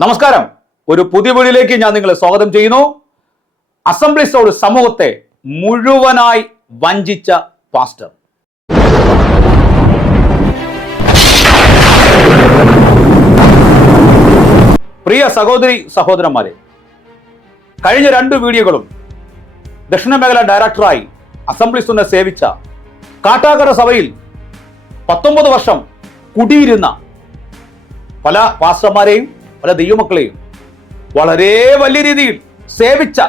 നമസ്കാരം. ഒരു പുതിയ വീടിലേക്ക് ഞാൻ നിങ്ങളെ സ്വാഗതം ചെയ്യുന്നു. അസംബ്ലി അസംബ്ലിസോട് സമൂഹത്തെ മുഴുവനായി വഞ്ചിച്ച പാസ്റ്റർ പ്രിയ സഹോദരി സഹോദരന്മാരെ കഴിഞ്ഞ രണ്ട് വീഡിയോകളും ദക്ഷിണ മേഖല ഡയറക്ടറായി അസംബ്ലി സുനെ സേവിച്ച കാട്ടാക്കട സഭയിൽ പത്തൊമ്പത് വർഷം കുടിയിരുന്ന പല പാസ്റ്റർമാരെയും പല ദൈവമക്കളെയും വളരെ വലിയ രീതിയിൽ സേവിച്ച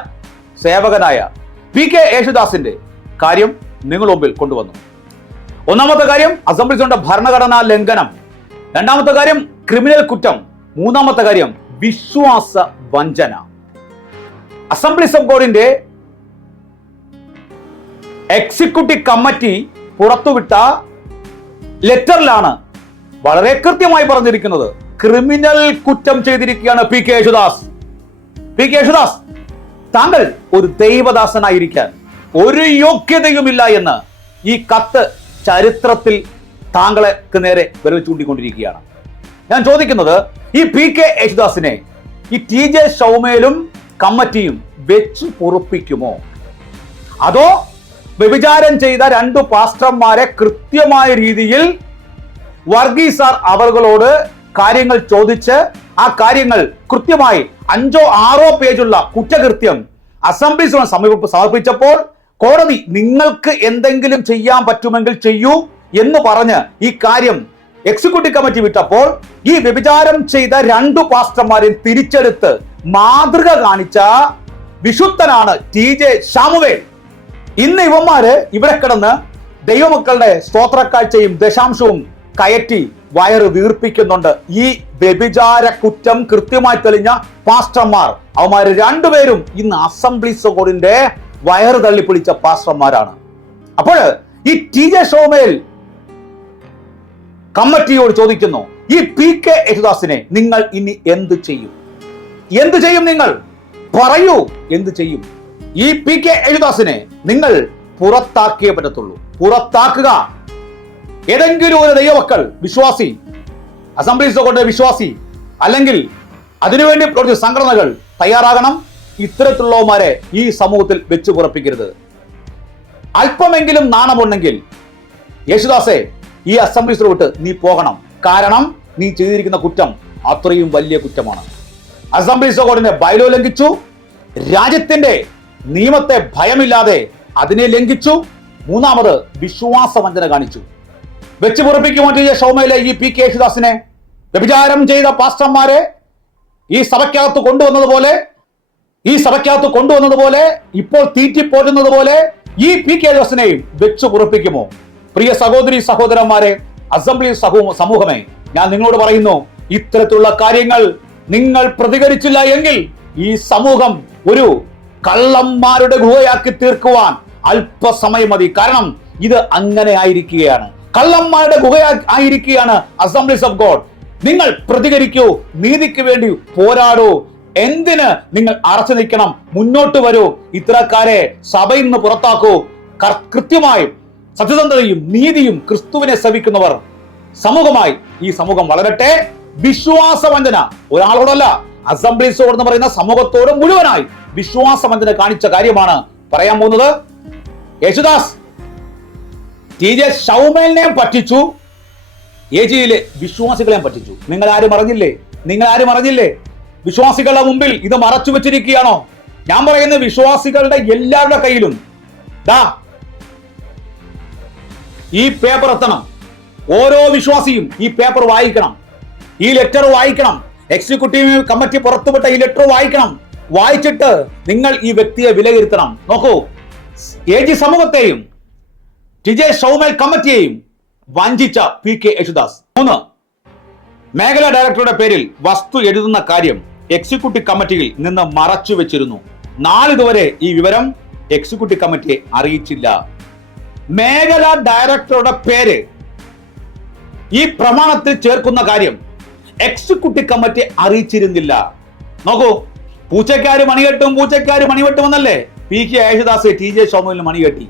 സേവകനായ പി കെ യേശുദാസിന്റെ കാര്യം നിങ്ങൾ മുമ്പിൽ കൊണ്ടുവന്നു. ഒന്നാമത്തെ കാര്യം അസംബ്ലിസിന്റെ ഭരണഘടനാ ലംഘനം. രണ്ടാമത്തെ കാര്യം ക്രിമിനൽ കുറ്റം. മൂന്നാമത്തെ കാര്യം വിശ്വാസ വഞ്ചന. അസംബ്ലീസ് ഓഫ് ഗോഡിന്റെ എക്സിക്യൂട്ടീവ് കമ്മിറ്റി പുറത്തുവിട്ട ലെറ്ററിലാണ് വളരെ കൃത്യമായി പറഞ്ഞിരിക്കുന്നത്. ക്രിമിനൽ കുറ്റം ചെയ്തിരിക്കുകയാണ് P K Yesudas. P K Yesudas താങ്കൾ ഒരു ദൈവദാസനായിരിക്കാൻ ഒരു യോഗ്യതയുമില്ല എന്ന് ഈ കത്ത് ചരിത്രത്തിൽ താങ്കൾക്ക് നേരെ വിരൽ ചൂണ്ടിക്കൊണ്ടിരിക്കുകയാണ്. ഞാൻ ചോദിക്കുന്നത് ഈ പി കെ യേശുദാസിനെ ഈ ടി ജെ ഷൗമേലും കമ്മിറ്റിയും വെച്ച് പൊറുപ്പിക്കുമോ? അതോ വ്യഭിചാരം ചെയ്ത രണ്ട് പാസ്റ്റർമാരെ കൃത്യമായ രീതിയിൽ വർഗീസാർ അവളോട് കാര്യങ്ങൾ ചോദിച്ച് ആ കാര്യങ്ങൾ കൃത്യമായി അഞ്ചോ ആറോ പേജുള്ള കുറ്റകൃത്യം അസംബ്ലി സമീപ സമർപ്പിച്ചപ്പോൾ കോടതി നിങ്ങൾക്ക് എന്തെങ്കിലും ചെയ്യാൻ പറ്റുമെങ്കിൽ ചെയ്യൂ എന്ന് പറഞ്ഞ് ഈ കാര്യം എക്സിക്യൂട്ടീവ് കമ്മിറ്റി വിട്ടപ്പോൾ ഈ വ്യഭിചാരം ചെയ്ത രണ്ടു പാസ്റ്റർമാരെയും തിരിച്ചെടുത്ത് മാതൃക കാണിച്ച വിശുദ്ധനാണ് ടി ജെ ഷാമുവേൽ ഇന്ന് ഇവന്മാര് ഇവിടെ കിടന്ന് ദൈവമക്കളുടെ സ്തോത്രക്കാഴ്ചയും ദശാംശവും കയറ്റി വയറ് വീർപ്പിക്കുന്നുണ്ട്. ഈ വ്യഭിചാര കുറ്റം കൃത്യമായി തെളിഞ്ഞ പാസ്റ്റർമാർ. അവന്മാര് രണ്ടുപേരും ഇന്ന് അസംബ്ലി സോറിന്റെ വയറ് തള്ളിപ്പിടിച്ച പാസ്റ്റർമാരാണ്. അപ്പോൾ ഈ ടി ജെ ഷോമേൽ കമ്മിറ്റിയോട് ചോദിക്കുന്നു ഈ പി കെ യേശുദാസിനെ നിങ്ങൾ ഇനി എന്ത് ചെയ്യും? എന്ത് ചെയ്യും നിങ്ങൾ? പറയൂ എന്ത് ചെയ്യും? ഈ പി കെ യേശുദാസിനെ നിങ്ങൾ പുറത്താക്കിയേ പറ്റത്തുള്ളൂ. പുറത്താക്കുക ഏതെങ്കിലും ഒരു ദൈവമക്കൾ വിശ്വാസി അസംബ്ലീസ് കൊണ്ട് വിശ്വാസി അല്ലെങ്കിൽ അതിനുവേണ്ടി കുറച്ച് സംഘടനകൾ തയ്യാറാകണം ഇത്തരത്തിലുള്ളവന്മാരെ ഈ സമൂഹത്തിൽ വെച്ച് പുറപ്പിക്കരുത്. അല്പമെങ്കിലും നാണമുണ്ടെങ്കിൽ യേശുദാസെ ഈ അസംബ്ലീസ് വിട്ട് നീ പോകണം. കാരണം നീ ചെയ്തിരിക്കുന്ന കുറ്റം അത്രയും വലിയ കുറ്റമാണ്. അസംബ്ലീസ് കോഡിന്റെ ബൈലോ ലംഘിച്ചു. രാജ്യത്തിന്റെ നിയമത്തെ ഭയമില്ലാതെ അതിനെ ലംഘിച്ചു. മൂന്നാമത് വിശ്വാസവഞ്ചന കാണിച്ചു. വെച്ച് പൊറപ്പിക്കുമോ ചെയ്ത ഷോമയിലെ ഈ പി കെ യേശുദാസിനെ വ്യഭിചാരം ചെയ്ത പാസ്റ്റർമാരെ ഈ സഭയ്ക്കകത്ത് കൊണ്ടുവന്നതുപോലെ ഈ സഭയ്ക്കകത്ത് കൊണ്ടുവന്നതുപോലെ ഇപ്പോൾ തീറ്റിപ്പോറ്റുന്നത് പോലെ ഈ പി കെ ജോസിനെയും വെച്ച് പൊറപ്പിക്കുമോ? പ്രിയ സഹോദരി സഹോദരന്മാരെ അസംബ്ലി സമൂഹമേ ഞാൻ നിങ്ങളോട് പറയുന്നു ഇത്തരത്തിലുള്ള കാര്യങ്ങൾ നിങ്ങൾ പ്രതികരിച്ചില്ല എങ്കിൽ ഈ സമൂഹം ഒരു കള്ളന്മാരുടെ ഗുഹയാക്കി തീർക്കുവാൻ അല്പസമയം മതി. കാരണം ഇത് അങ്ങനെ ആയിരിക്കുകയാണ്. കള്ളന്മാരുടെ ഗുഹ ആയിരിക്കുകയാണ് അസംബ്ലീസ് ഓഫ് ഗോഡ് നിങ്ങൾ പ്രതികരിക്കൂ നീതിക്ക് വേണ്ടി പോരാടൂ. എന്തിന് നിങ്ങൾ അറച്ചു നിൽക്കണം? മുന്നോട്ട് വരൂ. ഇത്തരക്കാരെ സഭയിൽ നിന്ന് പുറത്താക്കൂ. കൃത്യമായും സത്യസന്ധതയും നീതിയും ക്രിസ്തുവിനെ സവിക്കുന്നവർ സമൂഹമായി ഈ സമൂഹം വളരട്ടെ. വിശ്വാസവഞ്ചന ഒരാളോടല്ല അസംബ്ലീസോട് എന്ന് പറയുന്ന സമൂഹത്തോട് മുഴുവനായി വിശ്വാസവഞ്ചന കാണിച്ച കാര്യമാണ് പറയാൻ പോകുന്നത്. യേശുദാസ് ടി ജെ ഷൗമേലിനെ പറ്റിച്ചു. എ ജിയിലെ വിശ്വാസികളെയും പറ്റിച്ചു. നിങ്ങൾ ആരും അറിഞ്ഞില്ലേ? നിങ്ങൾ ആരും അറിഞ്ഞില്ലേ? വിശ്വാസികളുടെ മുമ്പിൽ ഇത് മറച്ചു വെച്ചിരിക്കുകയാണോ? ഞാൻ പറയുന്ന വിശ്വാസികളുടെ എല്ലാവരുടെ കയ്യിലും. ദാ ഈ പേപ്പർ എത്തണം. ഓരോ വിശ്വാസിയും ഈ പേപ്പർ വായിക്കണം. ഈ ലെറ്റർ വായിക്കണം. എക്സിക്യൂട്ടീവ് കമ്മിറ്റി പുറത്തുവിട്ട ഈ ലെറ്റർ വായിക്കണം. വായിച്ചിട്ട് നിങ്ങൾ ഈ വ്യക്തിയെ വിലയിരുത്തണം. നോക്കൂ ഏജി സമൂഹത്തെയും ടി ജെ ഷൗമൽ കമ്മിറ്റിയെയും വഞ്ചിച്ച പി കെ യേശുദാസ്. മൂന്ന് മേഖലാ ഡയറക്ടറുടെ പേരിൽ വസ്തു എഴുതുന്ന കാര്യം എക്സിക്യൂട്ടീവ് കമ്മിറ്റിയിൽ നിന്ന് മറച്ചു വെച്ചിരുന്നു. നാളിതുവരെ ഈ വിവരം എക്സിക്യൂട്ടീവ് കമ്മിറ്റിയെ അറിയിച്ചില്ല. മേഖലാ ഡയറക്ടറുടെ പേര് ഈ പ്രമാണത്തിൽ ചേർക്കുന്ന കാര്യം എക്സിക്യൂട്ടീവ് കമ്മിറ്റി അറിയിച്ചിരുന്നില്ല. നോക്കൂ പൂച്ചക്കാര് മണികെട്ടും പൂച്ചക്കാര് മണിവെട്ടുമെന്നല്ലേ? P K Yesudas T J ഷോമയിൽ മണികെട്ടി.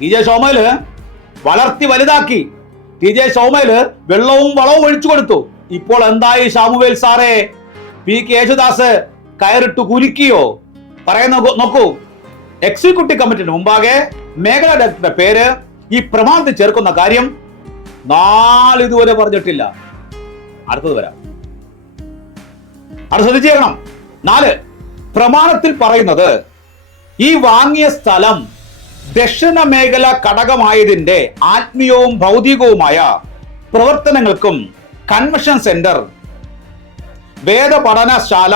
ടി ജെ ഷോമയിൽ വളർത്തി വലുതാക്കി. ടി ജെ ഷോമയിൽ വെള്ളവും വളവും ഒഴിച്ചു കൊടുത്തു. ഇപ്പോൾ എന്തായി ഷാമുവേൽ സാറേ? പി കെ യേശുദാസ് കയറിട്ട് കുലുക്കിയോ? പറയുന്ന നോക്കൂ- നോക്കൂ. എക്സിക്യൂട്ടീവ് കമ്മിറ്റിന് മുമ്പാകെ മേഖലാ ഡയറക്ടറുടെ പേര് ഈ പ്രമാണത്തിൽ ചേർക്കുന്ന കാര്യം നാളിതുവരെ പറഞ്ഞിട്ടില്ല. അടുത്തത് വരാം. അത് ശ്രദ്ധിച്ചേക്കണം നാല് പ്രമാണത്തിൽ പറയുന്നത് ഈ വാങ്ങിയ സ്ഥലം ദക്ഷിണ മേഖല ഘടകമായതിന്റെ ആത്മീയവും ഭൗതികവുമായ പ്രവർത്തനങ്ങൾക്കും കൺവെൻഷൻ സെന്റർ വേദപഠനശാല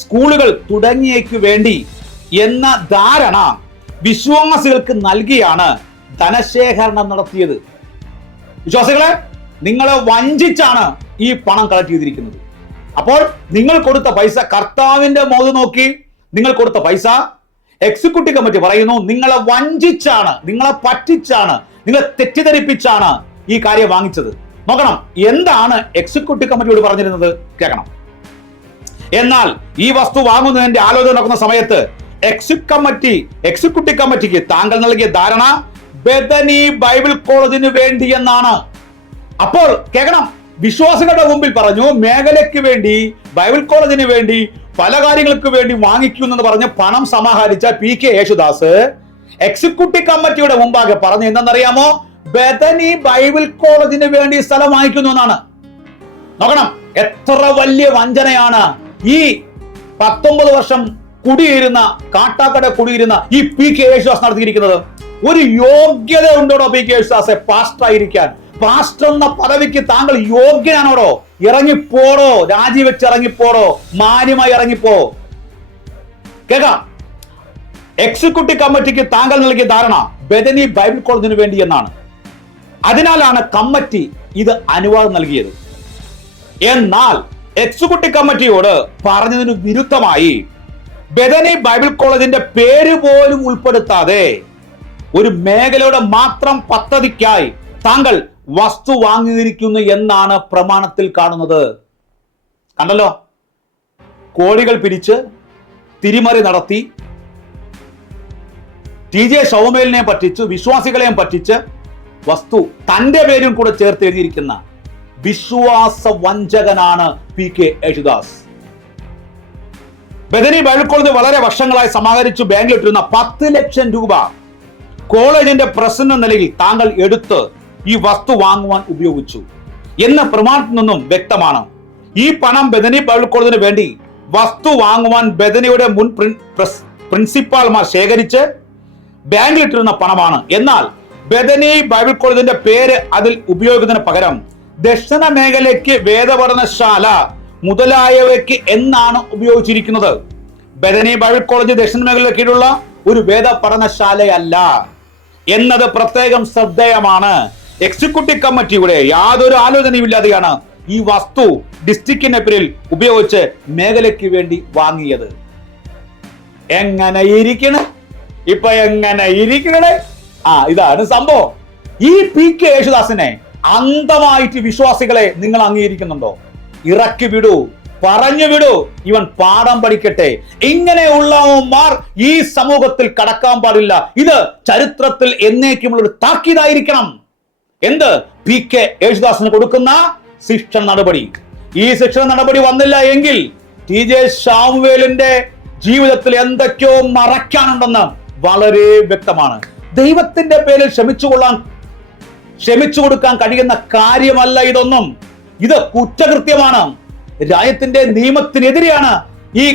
സ്കൂളുകൾ തുടങ്ങിയയ്ക്കു വേണ്ടി എന്ന ധാരണ വിശ്വാസികൾക്ക് നൽകിയാണ് ധനശേഖരണം നടത്തിയത്. വിശ്വാസികളെ നിങ്ങളെ വഞ്ചിച്ചാണ് ഈ പണം കളക്ട് ചെയ്തിരിക്കുന്നത്. അപ്പോൾ നിങ്ങൾ കൊടുത്ത പൈസ കർത്താവിന്റെ മോത് നോക്കി നിങ്ങൾ കൊടുത്ത പൈസ എക്സിക്യൂട്ടീവ് കമ്മിറ്റി പറയുന്നു നിങ്ങളെ വഞ്ചിച്ചാണ് നിങ്ങളെ പറ്റിച്ചാണ് നിങ്ങളെ തെറ്റിദ്ധരിപ്പിച്ചാണ് ഈ കാര്യം വാങ്ങിച്ചത്. നോക്കണം എന്താണ് എക്സിക്യൂട്ടീവ് കമ്മിറ്റിയോട് പറഞ്ഞിരുന്നത്? കേൾക്കണം. എന്നാൽ ഈ വസ്തു വാങ്ങുന്നതിന്റെ ആലോചന നടക്കുന്ന സമയത്ത് എക്സിക് കമ്മിറ്റി എക്സിക്യൂട്ടീവ് കമ്മിറ്റിക്ക് താങ്കൾ നൽകിയ ധാരണ ബദനി ബൈബിൾ കോളേജിന് വേണ്ടി എന്നാണ്. അപ്പോൾ കേൾക്കണം വിശ്വാസികളുടെ മുമ്പിൽ പറഞ്ഞു മേഖലയ്ക്ക് വേണ്ടി ബൈബിൾ കോളേജിന് വേണ്ടി പല കാര്യങ്ങൾക്ക് വേണ്ടി വാങ്ങിക്കുന്നെന്ന് പറഞ്ഞ് പണം സമാഹരിച്ച പി കെ യേശുദാസ് എക്സിക്യൂട്ടീവ് കമ്മിറ്റിയുടെ മുമ്പാകെ പറഞ്ഞു എന്തെന്നറിയാമോ? ബദനി ബൈബിൾ കോളേജിന് വേണ്ടി സ്ഥലം വാങ്ങിക്കുന്നു എന്നാണ്. നോക്കണം എത്ര വലിയ വഞ്ചനയാണ് ഈ പത്തൊമ്പത് വർഷം കുടിയിരുന്ന കാട്ടാക്കട കുടിയിരുന്ന ഈ പി കെ യേശുദാസ് നടത്തിയിരിക്കുന്നത്. ഒരു യോഗ്യത ഉണ്ടോടോ പി കെ യേശുദാസെ? പാസ്റ്റർ ആയിരിക്കാൻ പാസ്റ്റർ എന്ന പദവിക്ക് താങ്കൾ യോഗ്യനാണോടോ? ഇറങ്ങിപ്പോടോ രാജിവെച്ച് ഇറങ്ങിപ്പോടോ മാന്യമായി ഇറങ്ങിപ്പോ. കേൾക്കാം. എക്സിക്യൂട്ടീവ് കമ്മിറ്റിക്ക് താങ്കൾ നൽകിയ ധാരണ ബദനി ബൈബിൾ കോളേജിന് വേണ്ടി എന്നാണ്. അതിനാലാണ് കമ്മിറ്റി ഇത് അനുവാദം നൽകിയത്. എന്നാൽ എക്സിക്യൂട്ടീവ് കമ്മിറ്റിയോട് പറഞ്ഞതിന് വിരുദ്ധമായി ബദനി ബൈബിൾ കോളേജിന്റെ പേര് പോലും ഉൾപ്പെടുത്താതെ ഒരു മേഖലയുടെ മാത്രം പദ്ധതിക്കായി താങ്കൾ വസ്തു വാങ്ങിയിരിക്കുന്നു എന്നാണ് പ്രമാണത്തിൽ കാണുന്നത്. കണ്ടല്ലോ? കോടികൾ പിരിച്ച് തിരിമറി നടത്തി ടി ജെ ഷൗമേലിനെ പറ്റിച്ച് വിശ്വാസികളെയും പറ്റിച്ച് വസ്തു തന്റെ പേരും കൂടെ ചേർത്ത് എഴുതിയിരിക്കുന്ന വിശ്വാസ വഞ്ചകനാണ് പി കെ യേശുദാസ്. ബദനി വഴുക്കൊളുന്ന് വളരെ വർഷങ്ങളായി സമാഹരിച്ചു ബാങ്കിലിട്ടിരുന്ന പത്ത് ലക്ഷം രൂപ കോളേജിന്റെ പ്രസിഡന്റ് എന്ന നിലയിൽ താങ്കൾ എടുത്ത് ഈ വസ്തു വാങ്ങുവാൻ ഉപയോഗിച്ചു എന്ന പ്രമാണത്തിൽ നിന്നും വ്യക്തമാണ്. ഈ പണം ബദനി ബൈബിൾ കോളേജിന് വേണ്ടി വസ്തു വാങ്ങുവാൻ ബദനിയുടെ മുൻ പ്രിൻസിപ്പാൾമാർ ശേഖരിച്ച് ബാങ്കിൽ ഇട്ടിരുന്ന പണമാണ്. എന്നാൽ ബദനി ബൈബിൾ കോളേജിന്റെ പേര് അതിൽ ഉപയോഗിക്കുന്നതിന് പകരം ദക്ഷിണ മേഖലയ്ക്ക് വേദപഠനശാല മുതലായവയ്ക്ക് എന്നാണ് ഉപയോഗിച്ചിരിക്കുന്നത്. ബദനി ബൈബിൾ കോളേജ് ദക്ഷിണ മേഖലയുടെ കീഴിലുള്ള ഒരു വേദ പഠനശാലയല്ല എന്നത് പ്രത്യേകം ശ്രദ്ധേയമാണ്. എക്സിക്യൂട്ടീവ് കമ്മിറ്റിയുടെ യാതൊരു ആലോചനയുമില്ലാതെയാണ് ഈ വസ്തു ഡിസ്ട്രിക്റ്റിന്റെ പേരിൽ ഉപയോഗിച്ച് മേഖലയ്ക്ക് വേണ്ടി വാങ്ങിയത്. എങ്ങനെ ഇരിക്കണേ ഇപ്പൊ എങ്ങനെ ഇരിക്കണേ ആ ഇതാണ് സംഭവം. ഈ പി കെ യേശുദാസിനെ അന്ധമായിട്ട് വിശ്വാസികളെ നിങ്ങൾ അംഗീകരിക്കുന്നുണ്ടോ? ഇറക്കി വിടൂ പറഞ്ഞു വിടൂ ഇവൻ പാഠം പഠിക്കട്ടെ. ഇങ്ങനെയുള്ളവന്മാർ ഈ സമൂഹത്തിൽ കടക്കാൻ പാടില്ല. ഇത് ചരിത്രത്തിൽ എന്നേക്കുമുള്ള ഒരു താക്കീതായിരിക്കണം. എന്ത്? പി കെ യേശുദാസിന് കൊടുക്കുന്ന ശിക്ഷ നടപടി. ഈ ശിക്ഷ നടപടി വന്നില്ല എങ്കിൽ ടി ജെ ഷാമുവേലിന്റെ ജീവിതത്തിൽ എന്തൊക്കെയോ മറയ്ക്കാനുണ്ടെന്ന് വളരെ വ്യക്തമാണ്. ദൈവത്തിന്റെ പേരിൽ ക്ഷമിച്ചുകൊള്ളാൻ ക്ഷമിച്ചു കൊടുക്കാൻ കഴിയുന്ന കാര്യമല്ല ഇതൊന്നും. ഇത് കുറ്റകൃത്യമാണ്. രാജ്യത്തിന്റെ നിയമത്തിനെതിരെയാണ് ഈ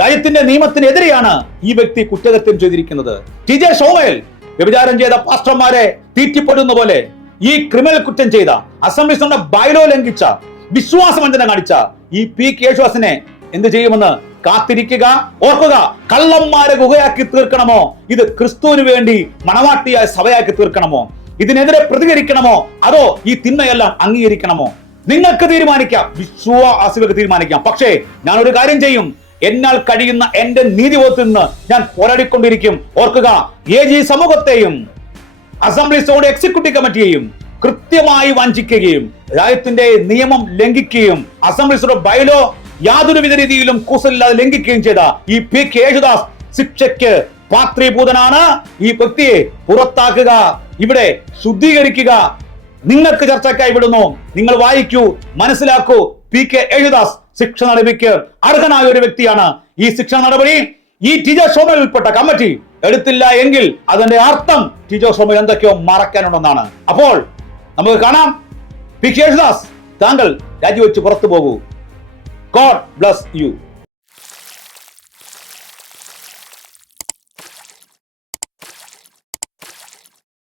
രാജ്യത്തിന്റെ നിയമത്തിനെതിരെയാണ് ഈ വ്യക്തി കുറ്റകൃത്യം ചെയ്തിരിക്കുന്നത്. ടി ജെ ഷോമേൽ വ്യഭിചാരം ചെയ്ത പാസ്റ്റർമാരെ തീറ്റിപ്പെടുന്ന പോലെ ഈ ക്രിമിനൽ കുറ്റം ചെയ്ത അസംബ്ലി ബൈലോ ലംഘിച്ച വിശ്വാസവഞ്ചന കാണിച്ച ഈ പി കേശവാസിനെ എന്ത് ചെയ്യുമെന്ന് കാത്തിരിക്കുക ഓർക്കുക. കള്ളന്മാരെ ഗുഹയാക്കി തീർക്കണമോ? ഇത് ക്രിസ്തുവിന് വേണ്ടി മണവാട്ടിയായ സഭയാക്കി തീർക്കണമോ? ഇതിനെതിരെ പ്രതികരിക്കണമോ? അതോ ഈ തിന്മയെല്ലാം അംഗീകരിക്കണമോ? നിങ്ങൾക്ക് തീരുമാനിക്കാം. വിശ്വാസികൾക്ക് തീരുമാനിക്കാം. പക്ഷേ ഞാൻ ഒരു കാര്യം ചെയ്യും. എന്നാൽ കഴിയുന്ന എന്റെ നീതിബോധത്തിൽ നിന്ന് ഞാൻ പോരാടിക്കൊണ്ടിരിക്കും. ഓർക്കുക എ ജി സമൂഹത്തെയും അസംബ്ലി സോഡ് എക്സിക്യൂട്ടീവ് കമ്മിറ്റിയെയും കൃത്യമായി വഞ്ചിക്കുകയും രാജ്യത്തിന്റെ നിയമം ലംഘിക്കുകയും അസംബ്ലി സോഡ് ബൈലോ യാതൊരുവിധ രീതിയിലും കൂസലില്ലാതെ ലംഘിക്കുകയും ചെയ്ത ഈ പി കെ യേശുദാസ് ശിക്ഷയ്ക്ക് പാത്രീഭൂതനാണ്. ഈ വ്യക്തിയെ പുറത്താക്കുക ഇവിടെ ശുദ്ധീകരിക്കുക നിങ്ങൾക്ക് ചർച്ചക്കായി വിടുന്നു. നിങ്ങൾ വായിക്കൂ മനസ്സിലാക്കൂ. പി കെ യേശുദാസ് ശിക്ഷ നടപടിക്ക് അർഹനായ ഒരു വ്യക്തിയാണ് ഈ ശിക്ഷ നടപടി. ഈ ടിജോ ഷോമയിൽ ഉൾപ്പെട്ട കമ്മിറ്റി എടുത്തില്ല എങ്കിൽ അതിന്റെ അർത്ഥം ടിജോ ഷോമയിൽ എന്തൊക്കെയോ മറക്കാനുണ്ടെന്നാണ്. അപ്പോൾ നമുക്ക് കാണാം. പി കെ യേശുദാസ് താങ്കൾ രാജിവെച്ച് പുറത്തു പോകൂ. God bless you.